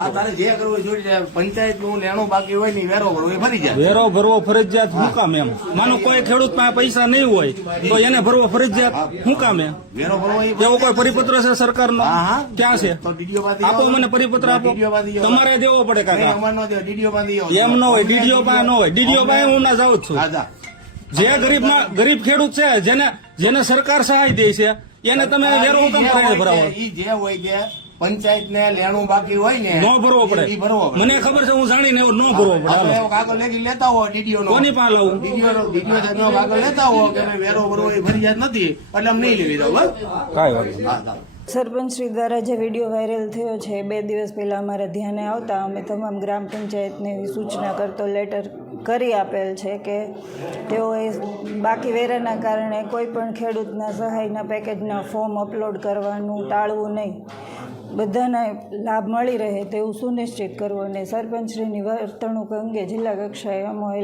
તારે જે કરવું જોઈ જાય પંચાયત નું લેણું બાકી હોય ને વેરો ભરવો એ ભરી જાય. વેરો ભરવો ફરજિયાત શું કામ એમ? માનો કોઈ ખેડૂત પાસે પૈસા નહીં હોય તો એને ભરવો ફરજિયાત શું કામ એમ? વેરો ભરવો એવો કોઈ પરિપત્ર છે સરકારનો? ક્યાં છે? તો ડીડીઓ પાસે આપો મને પરિપત્ર આપો. તમારે દેવો પડે કાકા. અમાર નો દે ડીડીઓ પાસે એમ ન હોય, ડીડીઓ પાસે ન હોય. ડીડીઓ પાસે હું ના જાઉં છું. જે ગરીબ ખેડૂત છે જેને સરકાર સહાય દે છે એને તમે વેરો કેમ ભરાવો? જે હોય કે પંચાયત ને લેણું બાકી હોય ને ન ભરવો પડે. મને ખબર છે, હું જાણીને ન ભરવો પડે. કાગળ લેખી લેતા હો ડીડીઓ નો. કોની પાસે લાવું? ડીડીઓ કાગળ લેતા હો કે વેરો ભરવો એ ફરજિયાત નથી એટલે અમે નહીં લેવી દઉં. કાંઈ વાત. સરપંચ શ્રી દ્વારા જે વિડીયો વાયરલ થયો છે 2 દિવસ પહેલાં અમારા ધ્યાને આવતા અમે તમામ ગ્રામ પંચાયતને એવી સૂચના કરતો લેટર કરી આપેલ છે કે તેઓએ બાકી વેરાના કારણે કોઈ પણ ખેડૂતના સહાયના પેકેજના ફોર્મ અપલોડ કરવાનું ટાળવું નહીં, બધાને લાભ મળી રહે તેવું સુનિશ્ચિત કરવું અને સરપંચશ્રીની વર્તણૂક અંગે જિલ્લા કક્ષાએ અમોએ